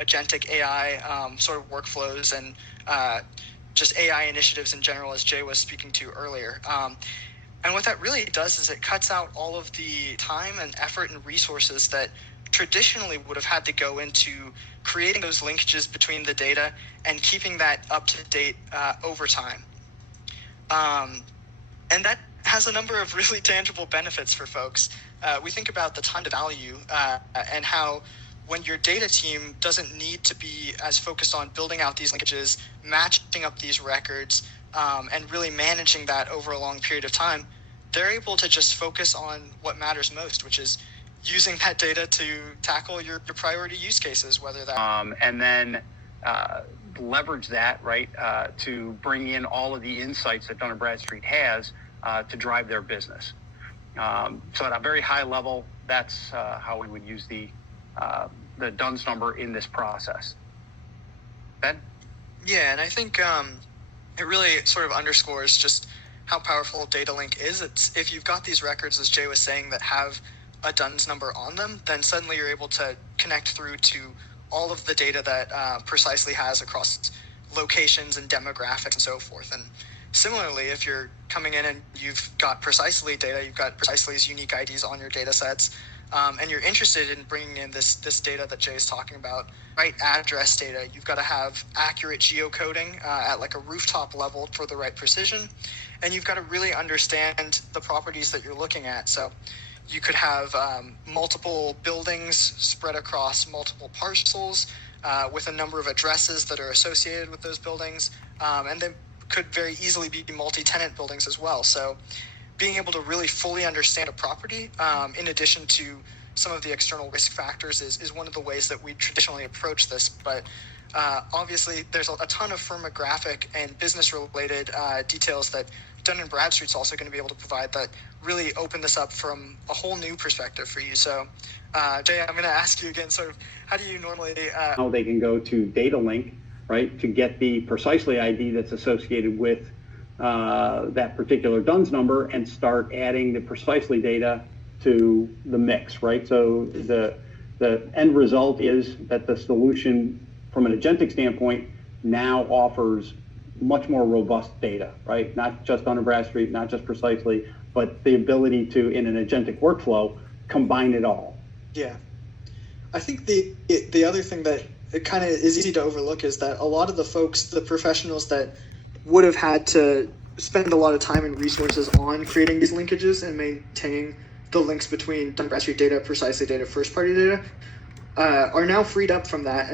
agentic AI sort of workflows and just AI initiatives in general, as Jay was speaking to earlier. And what that really does is it cuts out all of the time and effort and resources that traditionally would have had to go into creating those linkages between the data and keeping that up to date over time. And that has a number of really tangible benefits for folks. We think about the time to value and how when your data team doesn't need to be as focused on building out these linkages, matching up these records, and really managing that over a long period of time, they're able to just focus on what matters most, which is using that data to tackle your priority use cases, whether that... and then leverage that, right, to bring in all of the insights that Dun & Bradstreet has to drive their business. So at a very high level, that's how we would use the DUNS number in this process. Ben? Yeah, and I think it really sort of underscores just how powerful data link is. It's if you've got these records, as Jay was saying, that have a DUNS number on them, then suddenly you're able to connect through to all of the data that Precisely has across locations and demographics and so forth. And similarly, if you're coming in and you've got Precisely data, you've got Precisely's unique IDs on your data sets, and you're interested in bringing in this data that Jay is talking about, right address data, you've got to have accurate geocoding at like a rooftop level for the right precision, and you've got to really understand the properties that you're looking at. So you could have multiple buildings spread across multiple parcels with a number of addresses that are associated with those buildings, and they could very easily be multi-tenant buildings as well. So being able to really fully understand a property, in addition to some of the external risk factors, is one of the ways that we traditionally approach this. But obviously, there's a ton of firmographic and business-related details that Dun & Bradstreet's also going to be able to provide that really open this up from a whole new perspective for you. So, Jay, I'm going to ask you again, sort of, how do you normally... How they can go to data link, right, to get the Precisely ID that's associated with that particular DUNS number and start adding the Precisely data to the mix, right? So the end result is that the solution from an agentic standpoint now offers much more robust data, right? Not just Dun & Bradstreet, not just Precisely, but the ability to, in an agentic workflow, combine it all. Yeah. I think the other thing that it kind of is easy to overlook is that a lot of the folks, the professionals that would have had to spend a lot of time and resources on creating these linkages and maintaining the links between Dun & Bradstreet data, Precisely data, first-party data, are now freed up from that.